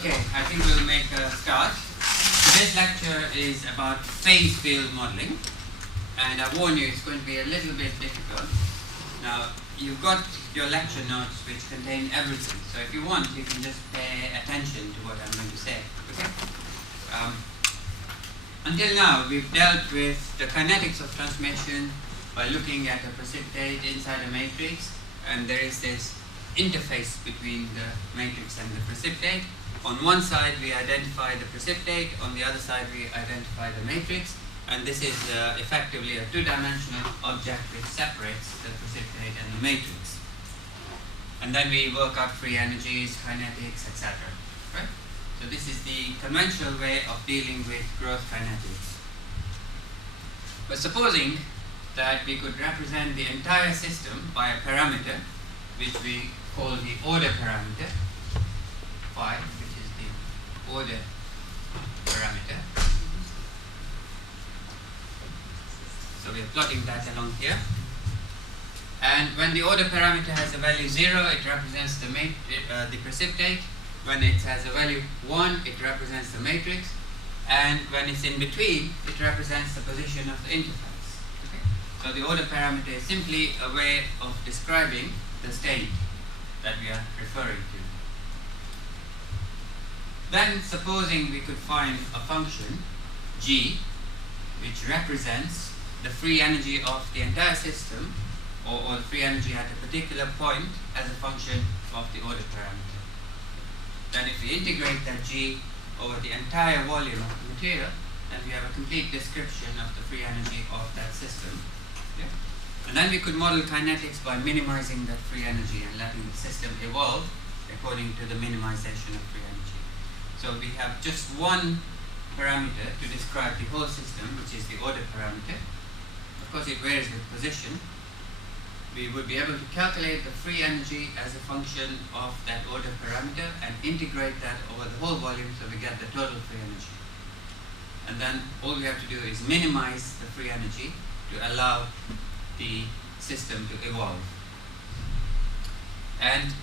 Okay, I think we'll make a start. Today's lecture is about phase field modeling, and I warn you it's going to be a little bit difficult. Now, you've got your lecture notes which contain everything, so if you want, you can just pay attention to what I'm going to say. Okay? Until now, we've dealt with the kinetics of transmission by looking at a precipitate inside a matrix, and there is this interface between the matrix and the precipitate. On one side we identify the precipitate, on the other side we identify the matrix, and this is effectively a two-dimensional object which separates the precipitate and the matrix. And then we work out free energies, kinetics, etc. Right? So this is the conventional way of dealing with growth kinetics. But supposing that we could represent the entire system by a parameter which we call the order parameter, phi, which is the order parameter. So we are plotting that along here. And when the order parameter has a value 0, it represents the precipitate. When it has a value 1, it represents the matrix. And when it's in between, it represents the position of the interface. Okay? So the order parameter is simply a way of describing the state that we are referring to. Then, supposing we could find a function g which represents the free energy of the entire system, or the free energy at a particular point as a function of the order parameter. Then if we integrate that g over the entire volume of the material, then we have a complete description of the free energy of that system. Yeah? And then we could model kinetics by minimizing that free energy and letting the system evolve according to the minimization of free energy. So we have just one parameter to describe the whole system, which is the order parameter. Of course, it varies with position. We would be able to calculate the free energy as a function of that order parameter and integrate that over the whole volume so we get the total free energy. And then all we have to do is minimize the free energy to allow the system to evolve. And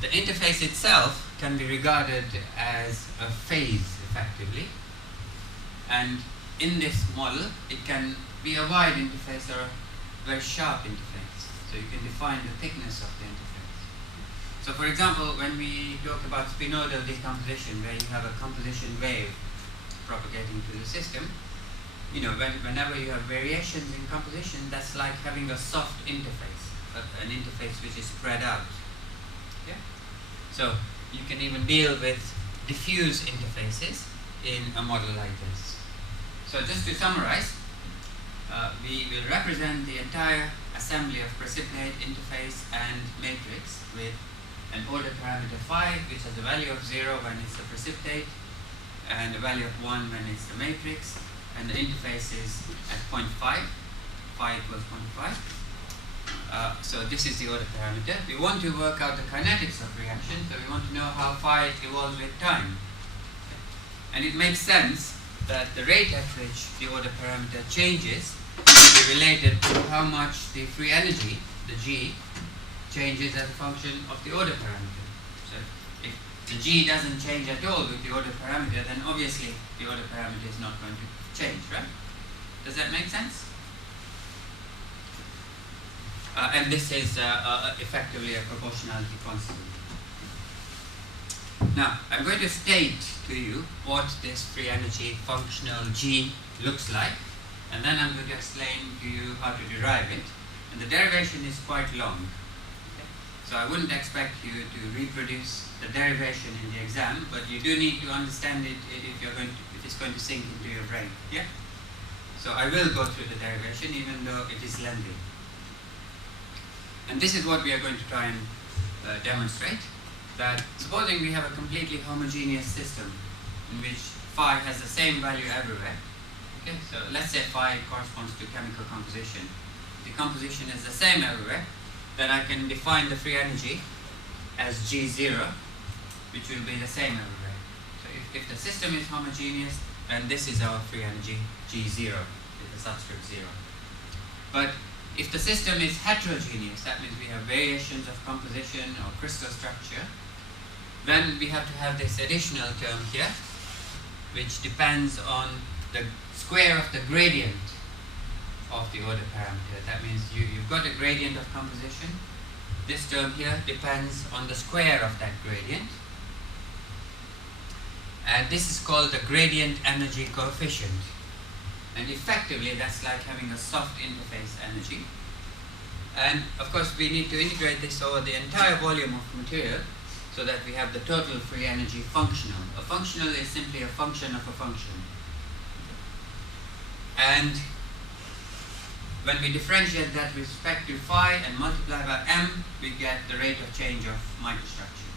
the interface itself can be regarded as a phase, effectively. And in this model, it can be a wide interface or a very sharp interface. So you can define the thickness of the interface. So for example, when we talk about spinodal decomposition, where you have a composition wave propagating through the system, you know, whenever you have variations in composition, that's like having a soft interface, an interface which is spread out. Yeah? So you can even deal with diffuse interfaces in a model like this. So just to summarize, we will represent the entire assembly of precipitate, interface and matrix with an order parameter phi, which has a value of 0 when it's the precipitate and a value of 1 when it's the matrix, and the interface is at 0.5, phi equals 0.5. So this is the order parameter. We want to work out the kinetics of reaction, so we want to know how phi evolves with time. And it makes sense that the rate at which the order parameter changes will be related to how much the free energy, the g, changes as a function of the order parameter. So if the g doesn't change at all with the order parameter, then obviously the order parameter is not going to change, right? Does that make sense? And this is effectively a proportionality constant. Now, I'm going to state to you what this free energy functional g looks like, and then I'm going to explain to you how to derive it. And the derivation is quite long. Okay? So I wouldn't expect you to reproduce the derivation in the exam, but you do need to understand it if it's going to sink into your brain. Yeah? So I will go through the derivation even though it is lengthy. And this is what we are going to try and demonstrate. That supposing we have a completely homogeneous system in which phi has the same value everywhere. Okay, so let's say phi corresponds to chemical composition. If the composition is the same everywhere, then I can define the free energy as G0, which will be the same everywhere. So if the system is homogeneous, then this is our free energy, G0, with the subscript 0. But if the system is heterogeneous, that means we have variations of composition or crystal structure, Then we have to have this additional term here, which depends on the square of the gradient of the order parameter. That means you've got a gradient of composition. This term here depends on the square of that gradient. And this is called the gradient energy coefficient. And effectively, that's like having a soft interface energy. And of course, we need to integrate this over the entire volume of material so that we have the total free energy functional. A functional is simply a function of a function. And when we differentiate that with respect to phi and multiply by m, we get the rate of change of microstructure.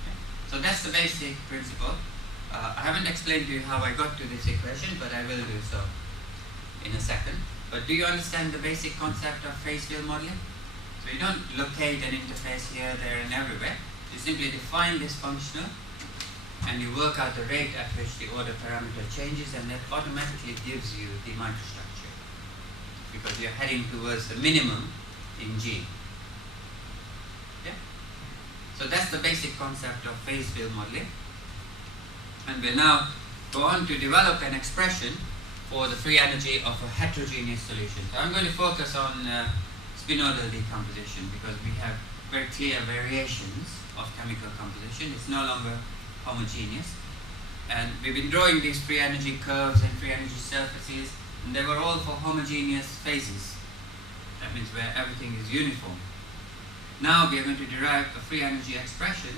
Okay. So that's the basic principle. I haven't explained to you how I got to this equation, but I will do so in a second. But do you understand the basic concept of phase field modeling? So you don't locate an interface here, there, and everywhere. You simply define this functional, and you work out the rate at which the order parameter changes, and that automatically gives you the microstructure, because you're heading towards the minimum in G. Okay? So that's the basic concept of phase field modeling. And we'll now go on to develop an expression for the free energy of a heterogeneous solution. So I'm going to focus on spinodal decomposition because we have very clear variations of chemical composition. It's no longer homogeneous. And we've been drawing these free energy curves and free energy surfaces, and they were all for homogeneous phases. That means where everything is uniform. Now we are going to derive a free energy expression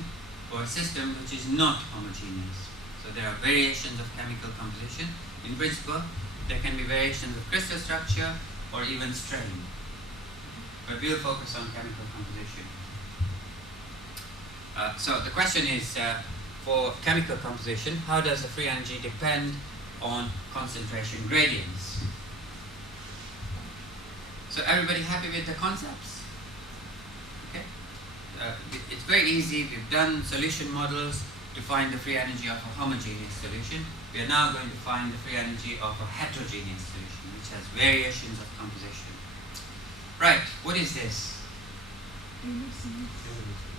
for a system which is not homogeneous. So there are variations of chemical composition. In principle, there can be variations of crystal structure or even strain. But we'll focus on chemical composition. So the question is, for chemical composition, how does the free energy depend on concentration gradients? So everybody happy with the concepts? Okay. It's very easy. We've done solution models to find the free energy of a homogeneous solution. We are now going to find the free energy of a heterogeneous solution, which has variations of composition. Right, what is this?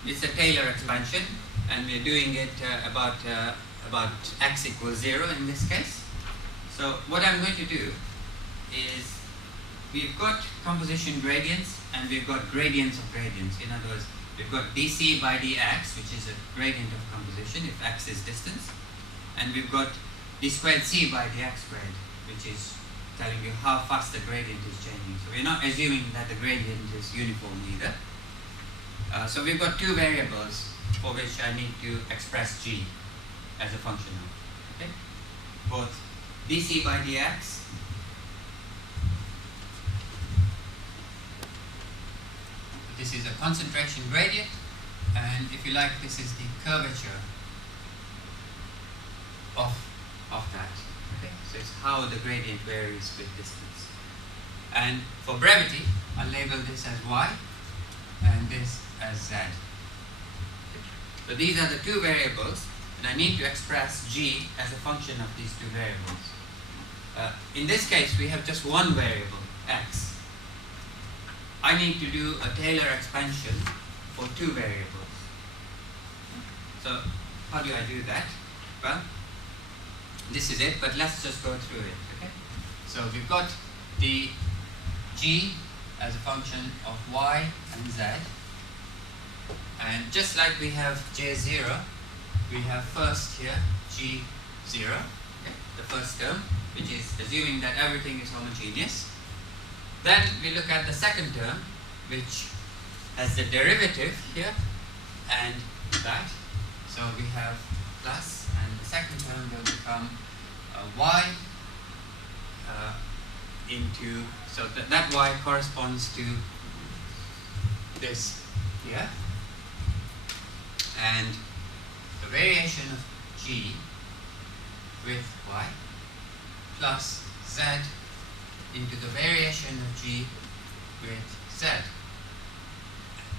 It's a Taylor expansion, and we're doing it about x equals 0 in this case. So what I'm going to do is, we've got composition gradients and we've got gradients of gradients. In other words, we've got dc by dx, which is a gradient of composition if x is distance, and we've got d squared c by dx squared, which is telling you how fast the gradient is changing. So we're not assuming that the gradient is uniform either. So we've got two variables for which I need to express g as a function of. Okay? Both dc by dx this is a concentration gradient, and if you like, this is the curvature of that. Okay? So it's how the gradient varies with distance. And for brevity, I'll label this as y and this as z. So these are the two variables, and I need to express g as a function of these two variables. In this case, we have just one variable, x. I need to do a Taylor expansion for two variables. So how do I do that? Well, this is it, but let's just go through it. Okay? So we've got the g as a function of y and z, and just like we have j0, we have first here g0, okay, the first term, which is assuming that everything is homogeneous. Then we look at the second term, which has the derivative here and that. So we have plus, and the second term will become y into, so that y corresponds to this here. And the variation of g with y plus z into the variation of g with z.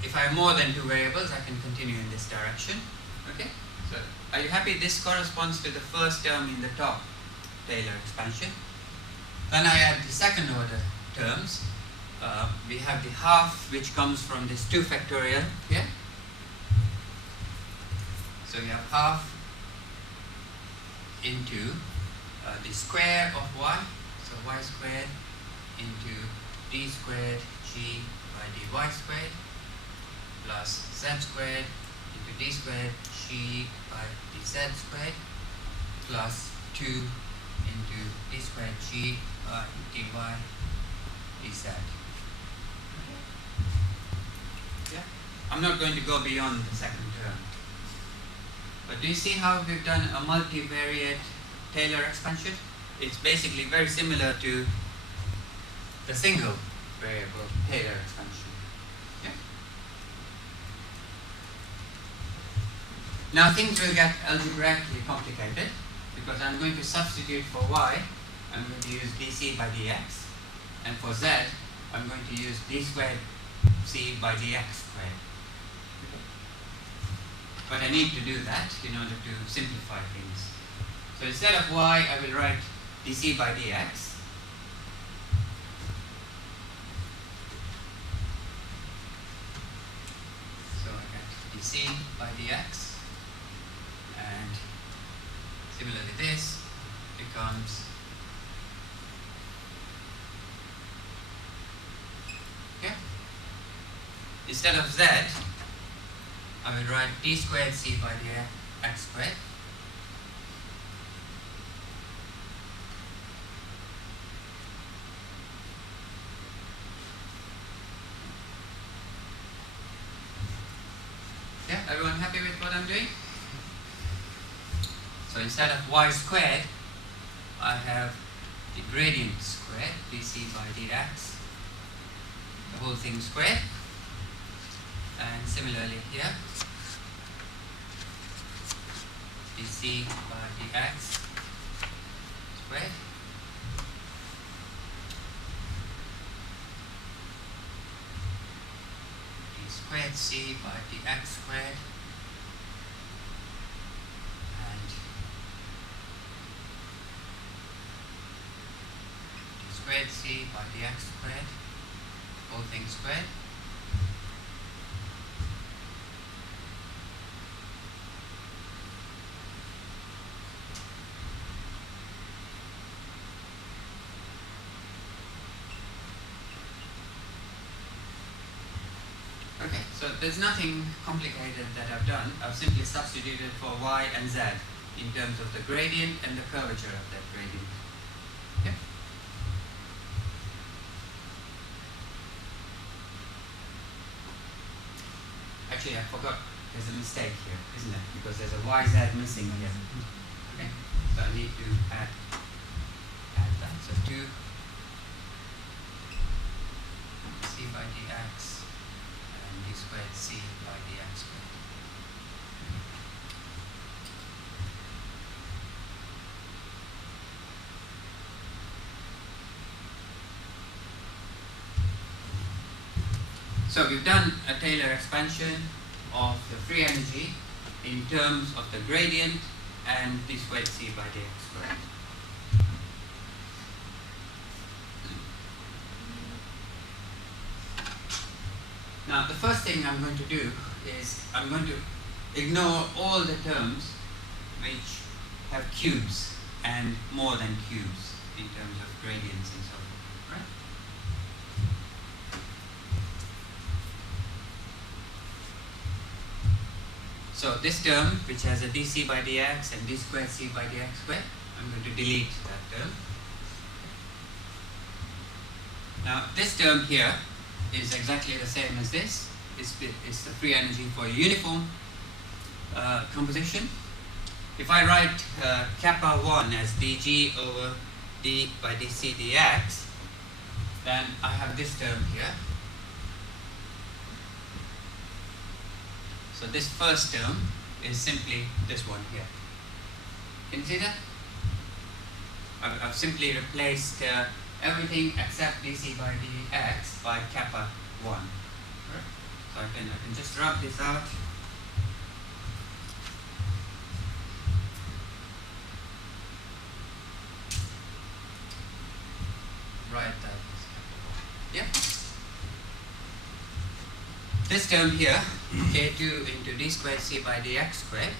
If I have more than two variables, I can continue in this direction. Okay? So, are you happy? This corresponds to the first term in the top Taylor expansion. Then I add the second order terms. We have the half, which comes from this 2 factorial here. So you have half into the square of y, so y squared into d squared g by dy squared plus z squared into d squared g by dz squared plus 2 into d squared g by dy dz. Yeah? I'm not going to go beyond the second term. But do you see how we've done a multivariate Taylor expansion? It's basically very similar to the single variable Taylor expansion. Yeah? Now things will get algebraically complicated because I'm going to substitute for y, I'm going to use dc by dx, and for z, I'm going to use d squared c by dx squared. But I need to do that in order to simplify things. So instead of y, I will write dc by dx. So I get dc by dx, and similarly this becomes instead of z, I will write d squared c by dx squared Yeah, everyone happy with what I'm doing? So instead of y squared, I have the gradient squared, dc by dx, the whole thing squared. And similarly here, dc by dx squared d squared c by dx squared and d squared c by dx squared, whole thing squared. Okay, so there's nothing complicated that I've done. I've simply substituted for y and z in terms of the gradient and the curvature of that gradient. Yeah? Actually, I forgot. There's a mistake here, isn't it? Because there's a yz missing here. Okay, so I need to add that. So 2 c by dx d squared c by dx squared. So we've done a Taylor expansion of the free energy in terms of the gradient and d squared c by dx squared. Now the first thing I'm going to do is I'm going to ignore all the terms which have cubes and more than cubes in terms of gradients and so forth, right? So this term, which has a dc by dx and d squared c by dx squared, I'm going to delete that term. Now this term here is exactly the same as this. It's the free energy for a uniform composition. If I write kappa 1 as dg over d by dc dx, then I have this term here. So this first term is simply this one here. Can you see that? I've simply replaced everything except dc by dx by kappa 1. Right? So I can just rub this out. Write that. Yeah. This term here, k2 into d squared c by dx squared,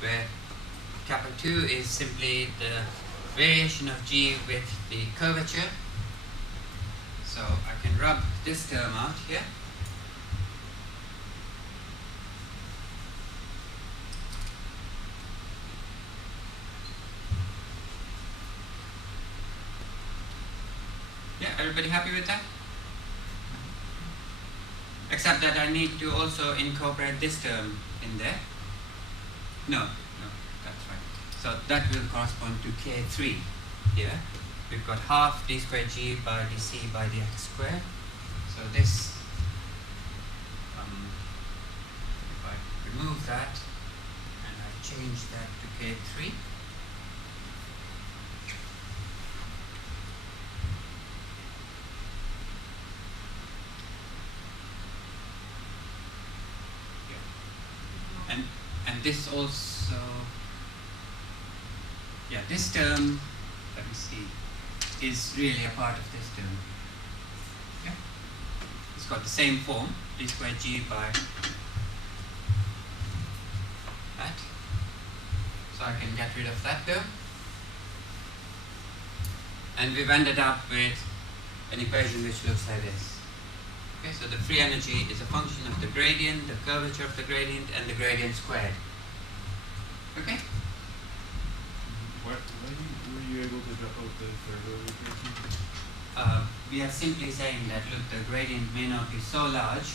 where kappa 2 is simply the variation of G with the curvature. So I can rub this term out here. Yeah, everybody happy with that? Except that I need to also incorporate this term in there. No, that's right. So that will correspond to K3 here. We've got half d squared g by dc by dx squared. So this, if I remove that and I change that to K3, and this also, yeah, this term, let me see, is really a part of this term. Yeah, it's got the same form, d squared g by that. So I can get rid of that term, and we've ended up with an equation which looks like this. Okay, so the free energy is a function of the gradient, the curvature of the gradient, and the gradient squared. Okay? Why were you able to drop out the third order equation? We are simply saying that, look, the gradient may not be so large.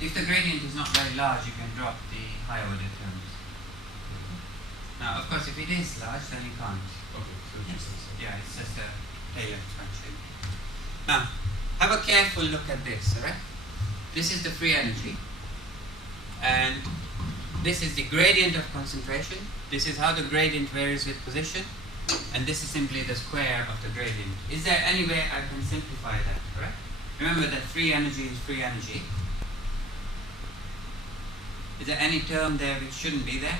If the gradient is not very large, you can drop the higher order terms. Now, of course, if it is large, then you can't. Okay, so it's just Yeah, it's just a Taylor expansion. Now, have a careful look at this, alright? This is the free energy, and this is the gradient of concentration. This is how the gradient varies with position, and this is simply the square of the gradient. Is there any way I can simplify that, alright? Remember that free energy is free energy. Is there any term there which shouldn't be there?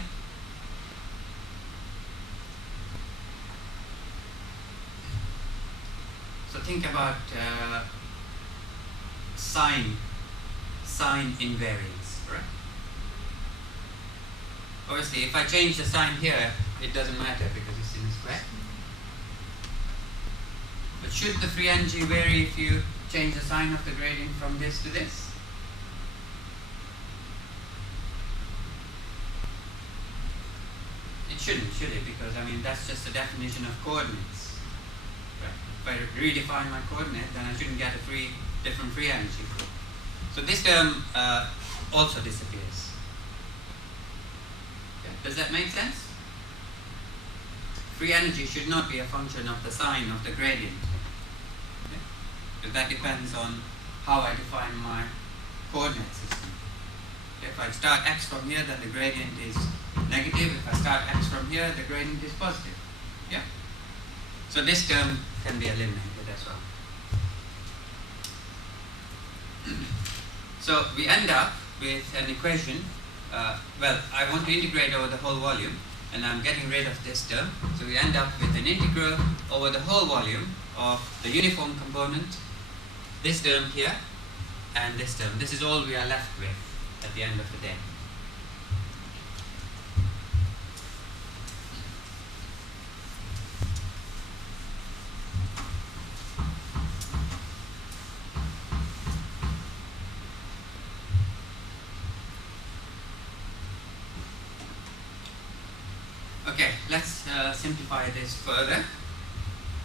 So think about sign invariance, right? Obviously, if I change the sign here, it doesn't matter because it's in a square. But should the free energy vary if you change the sign of the gradient from this to this? It shouldn't, should it? Because, I mean, that's just a definition of coordinates. Right? If I redefine my coordinate, then I shouldn't get a different free energy. So this term also disappears. Okay. Does that make sense? Free energy should not be a function of the sign of the gradient. Okay. Because that depends on how I define my coordinate system. Okay. If I start x from here, then the gradient is negative. If I start x from here, the gradient is positive. Yeah. So this term can be eliminated as well. So we end up with an equation, well, I want to integrate over the whole volume, and I'm getting rid of this term. So we end up with an integral over the whole volume of the uniform component, this term here, and this term. This is all we are left with at the end of the day. Okay, let's simplify this further,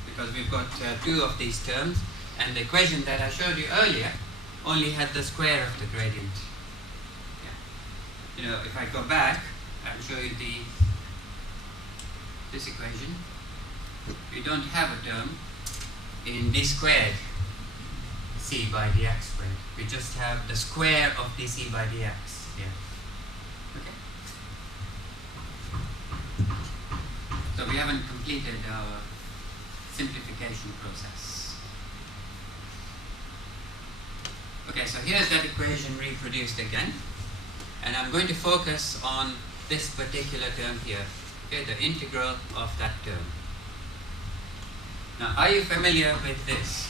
because we've got two of these terms, and the equation that I showed you earlier only had the square of the gradient. Yeah. You know, if I go back and show you this equation, we don't have a term in d squared c by dx squared. We just have the square of dc by dx here. Okay. So we haven't completed our simplification process. Okay, so here's that equation reproduced again, and I'm going to focus on this particular term here, okay, the integral of that term. Now, are you familiar with this?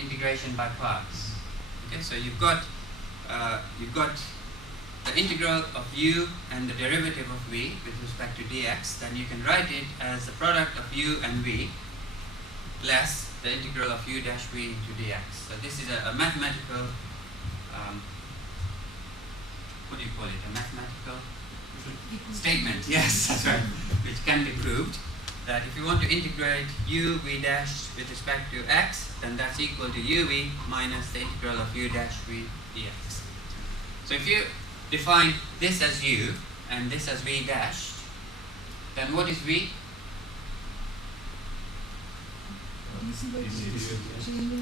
Integration by parts. Okay, so you've got the integral of u and the derivative of v with respect to dx, then you can write it as the product of u and v less the integral of u dash v into dx. So this is a mathematical, what do you call it, a mathematical statement, yes, that's right, which can be proved, that if you want to integrate u v dash with respect to x, then that's equal to uv minus the integral of u dash v dx. So if you define this as u and this as v dashed, then what is v?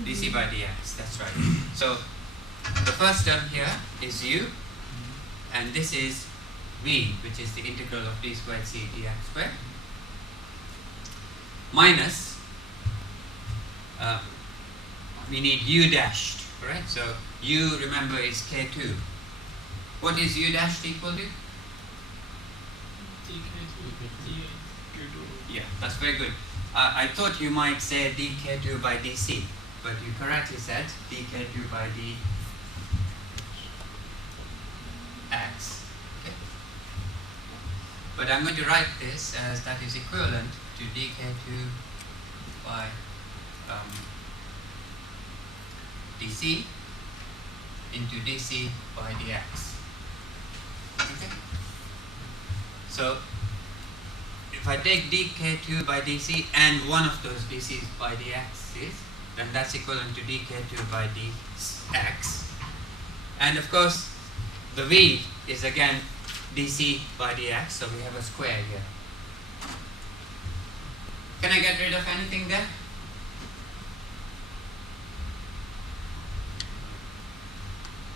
dc by dx, that's right. So the first term here is u, and this is v, which is the integral of d squared c dx squared, minus, we need u dashed, correct? So u, remember, is k2. What is u dashed equal to? Yeah, that's very good. I thought you might say dk2 by dc, but you correctly said dk2 by dx. Okay. But I'm going to write this as that is equivalent to dk2 by dc into dc by dx. Okay. So if I take dk2 by dc and one of those dc's by dx's, then that's equivalent to dk2 by dx. And of course, the v is again dc by dx, so we have a square here. Can I get rid of anything there?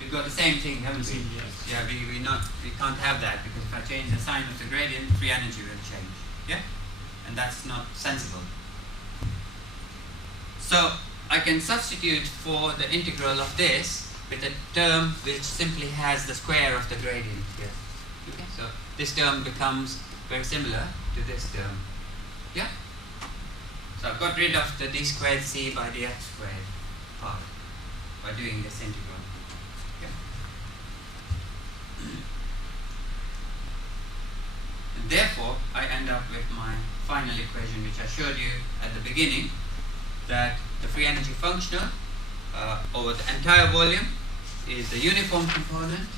We've got the same thing, haven't we? Yes. Yeah, we can't have that, because if I change the sign of the gradient, free energy will change. Yeah? And that's not sensible. So I can substitute for the integral of this with a term which simply has the square of the gradient here. Okay? So this term becomes very similar to this term. Yeah? So I've got rid of the d squared c by dx squared part by doing this integral. And therefore, I end up with my final equation, which I showed you at the beginning, that the free energy functional over the entire volume is the uniform component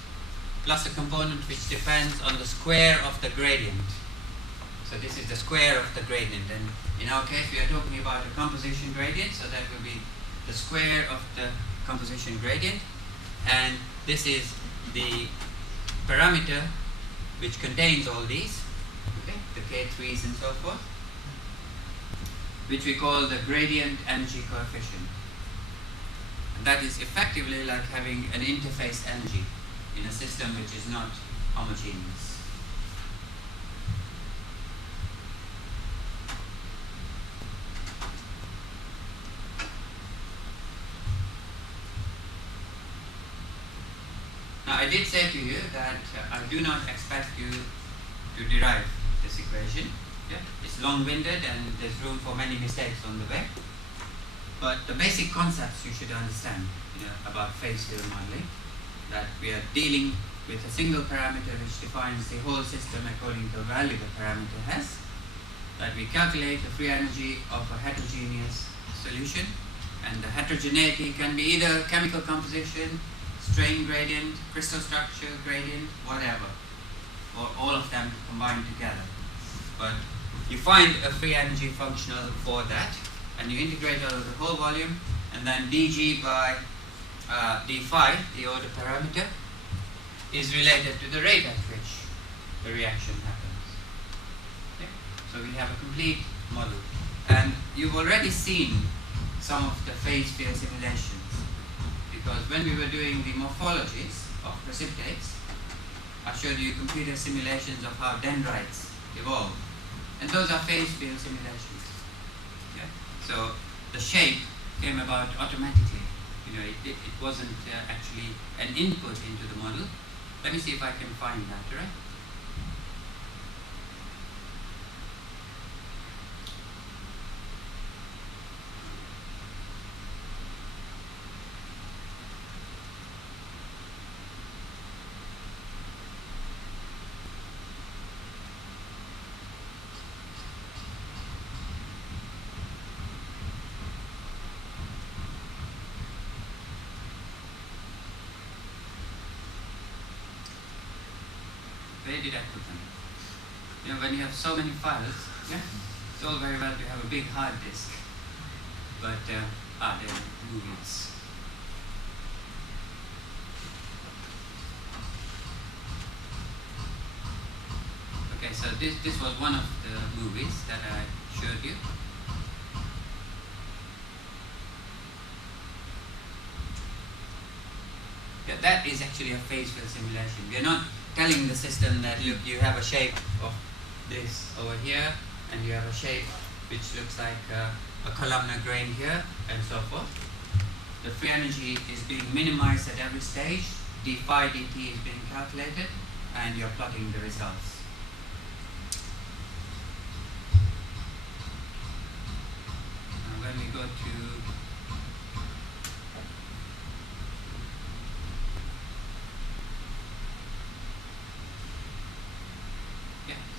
plus a component which depends on the square of the gradient. So this is the square of the gradient, and in our case we are talking about a composition gradient, so that will be the square of the composition gradient, and this is the parameter which contains all these, okay, the K3s and so forth, which we call the gradient energy coefficient. And that is effectively like having an interface energy in a system which is not homogeneous. Now, I did say to you that I do not expect you to derive this equation. Yeah? It's long-winded and there's room for many mistakes on the way. But the basic concepts you should understand, about phase field modeling, that we are dealing with a single parameter which defines the whole system according to the value the parameter has, that we calculate the free energy of a heterogeneous solution, and the heterogeneity can be either chemical composition, strain gradient, crystal structure gradient, whatever, or all of them combined together. But you find a free energy functional for that, and you integrate over the whole volume, and then dg by d phi, the order parameter, is related to the rate at which the reaction happens. Okay? So we have a complete model. And you've already seen some of the phase field simulations, because when we were doing the morphologies of precipitates, I showed you computer simulations of how dendrites evolve, and those are phase field simulations. Yeah? So the shape came about automatically. It wasn't actually an input into the model. Let me see if I can find that, right? Where did I put them? You know, when you have so many files, yeah, it's all very well to have a big hard disk, but there are movies. Okay, so this was one of the movies that I showed you. Yeah, that is actually a phase field simulation. We are not telling the system that, look, you have a shape of this over here, and you have a shape which looks like a columnar grain here, and so forth. The free energy is being minimized at every stage. d phi dt is being calculated, and you're plotting the results. When we go to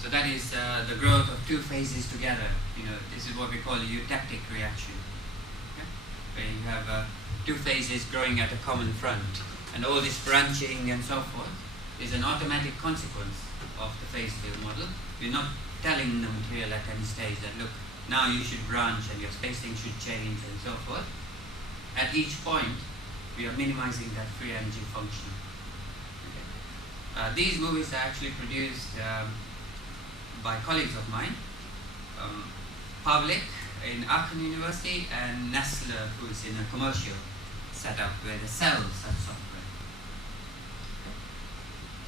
so that is the growth of two phases together. You know, this is what we call a eutectic reaction, where you have two phases growing at a common front, and all this branching and so forth is an automatic consequence of the phase field model. We're not telling the material at any stage that, look, now you should branch and your spacing should change and so forth. At each point, we are minimizing that free energy function. Okay. These movies are actually produced by colleagues of mine, Pavlik in Aachen University, and Nestler, who's in a commercial setup where the cells have software.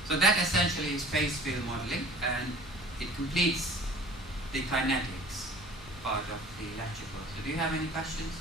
So that essentially is phase field modeling, and it completes the kinetics part of the lecture course. So do you have any questions?